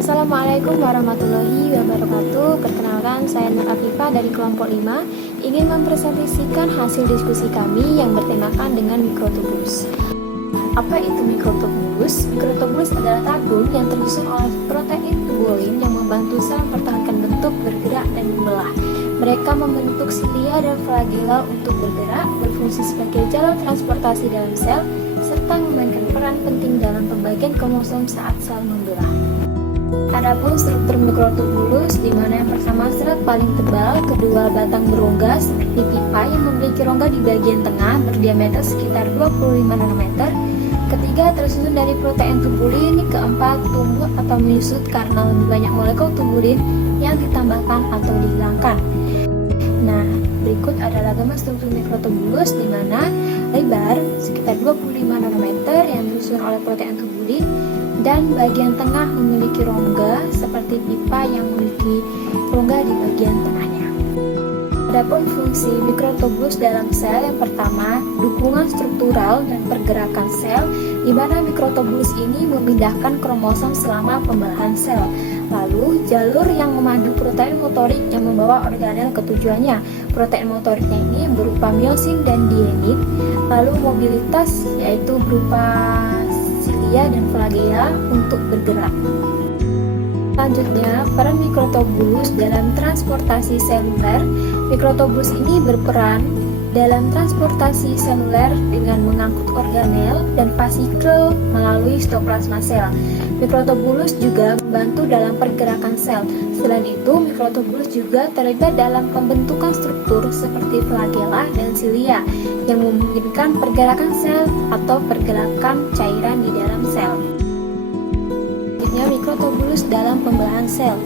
Assalamualaikum warahmatullahi wabarakatuh. Perkenalkan, saya Nur Afifah dari kelompok 5 ingin mempresentasikan hasil diskusi kami yang bertemakan dengan mikrotubulus. Apa itu mikrotubulus? Mikrotubulus adalah tabung yang tersusun oleh protein tubulin yang membantu sel mempertahankan bentuk, bergerak, dan membelah. Mereka membentuk silia dan flagela untuk bergerak, berfungsi sebagai jalur transportasi dalam sel, serta memainkan peran penting dalam pembagian kromosom saat sel membelah. Adapun struktur mikrotubulus, di mana yang pertama serat paling tebal, kedua batang berongga seperti pipa yang memiliki rongga di bagian tengah berdiameter sekitar 25 nanometer, ketiga tersusun dari protein tubulin, keempat tumbuh atau menyusut karena lebih banyak molekul tubulin yang ditambahkan atau dihilangkan. Nah, berikut adalah gambar struktur mikrotubulus di mana lebar sekitar 25 nanometer yang disusun oleh protein tubulin, dan bagian tengah memiliki rongga seperti pipa yang memiliki rongga di bagian tengahnya. Adapun fungsi mikrotubulus dalam sel, yang pertama, dukungan struktural dan pergerakan sel, di mana mikrotubulus ini memindahkan kromosom selama pembelahan sel. Lalu, jalur yang memandu protein motorik yang membawa organel ke tujuannya. Protein motoriknya ini berupa miosin dan dienin. Lalu, mobilitas yaitu berupa silia dan flagela untuk bergerak. Selanjutnya, peran mikrotubulus dalam transportasi seluler. Mikrotubulus ini berperan dalam transportasi seluler dengan mengangkut organel dan vasikel melalui sitoplasma sel. Mikrotubulus juga membantu dalam pergerakan sel. Selain itu, mikrotubulus juga terlibat dalam pembentukan struktur seperti flagela dan silia yang memungkinkan pergerakan sel atau pergerakan cairan di dalam sel. Selanjutnya, mikrotubulus dalam pembelahan sel,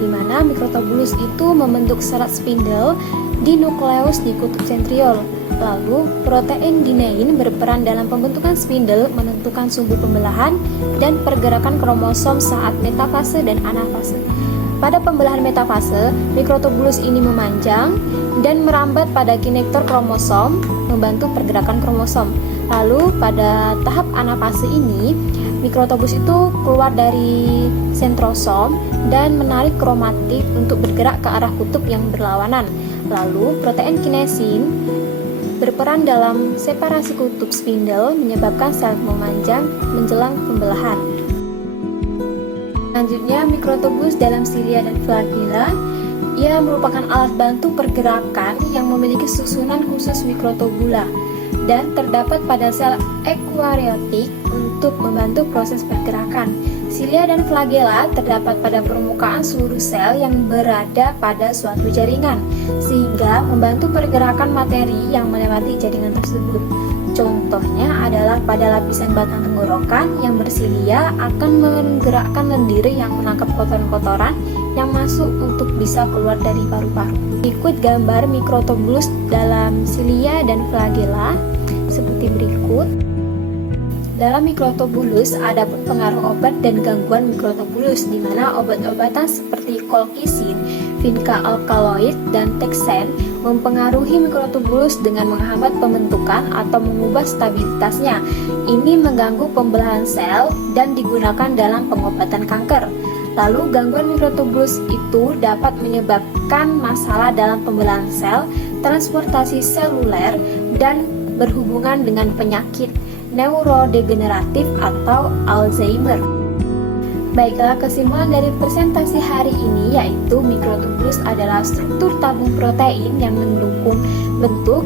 di mana mikrotubulus itu membentuk serat spindle di nukleus di kutub sentriol. Lalu, protein dinein berperan dalam pembentukan spindle, menentukan sumbu pembelahan dan pergerakan kromosom saat metafase dan anafase. Pada pembelahan metafase, mikrotubulus ini memanjang dan merambat pada kinektor kromosom, membantu pergerakan kromosom. Lalu, pada tahap anafase ini, mikrotubulus itu keluar dari sentrosom dan menarik kromatif untuk bergerak ke arah kutub yang berlawanan. Lalu, protein kinesin berperan dalam separasi kutub spindle, menyebabkan sel memanjang menjelang pembelahan. Selanjutnya, mikrotubulus dalam silia dan flagela. Ia merupakan alat bantu pergerakan yang memiliki susunan khusus mikrotubula dan terdapat pada sel eukariotik untuk membantu proses pergerakan. Silia dan flagela terdapat pada permukaan seluruh sel yang berada pada suatu jaringan, sehingga membantu pergerakan materi yang melewati jaringan tersebut. Contohnya adalah pada lapisan batang tenggorokan yang bersilia akan menggerakkan lendir yang menangkap kotoran-kotoran yang masuk untuk bisa keluar dari paru-paru. Berikut gambar mikrotubulus dalam silia dan flagela seperti berikut. Dalam mikrotubulus ada pun pengaruh obat dan gangguan mikrotubulus, di mana obat-obatan seperti colchicine, vinca alkaloid, dan texane mempengaruhi mikrotubulus dengan menghambat pembentukan atau mengubah stabilitasnya. Ini mengganggu pembelahan sel dan digunakan dalam pengobatan kanker. Lalu, gangguan mikrotubulus itu dapat menyebabkan masalah dalam pembelahan sel, transportasi seluler, dan berhubungan dengan penyakit neurodegeneratif atau Alzheimer. Baiklah, kesimpulan dari presentasi hari ini yaitu mikrotubulus adalah struktur tabung protein yang mendukung bentuk,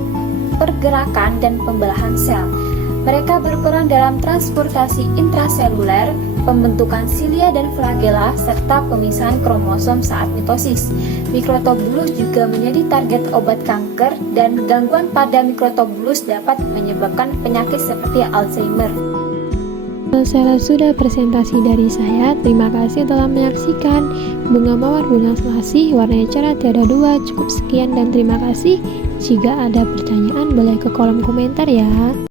pergerakan, dan pembelahan sel. Mereka berperan dalam transportasi intraseluler, pembentukan silia dan flagela, serta pemisahan kromosom saat mitosis. Mikrotubulus juga menjadi target obat kanker, dan gangguan pada mikrotubulus dapat menyebabkan penyakit seperti Alzheimer. Selesai sudah presentasi dari saya. Terima kasih telah menyaksikan. Bunga mawar bunga selasih, warnanya cerah tiada dua. Cukup sekian dan terima kasih. Jika ada pertanyaan boleh ke kolom komentar ya.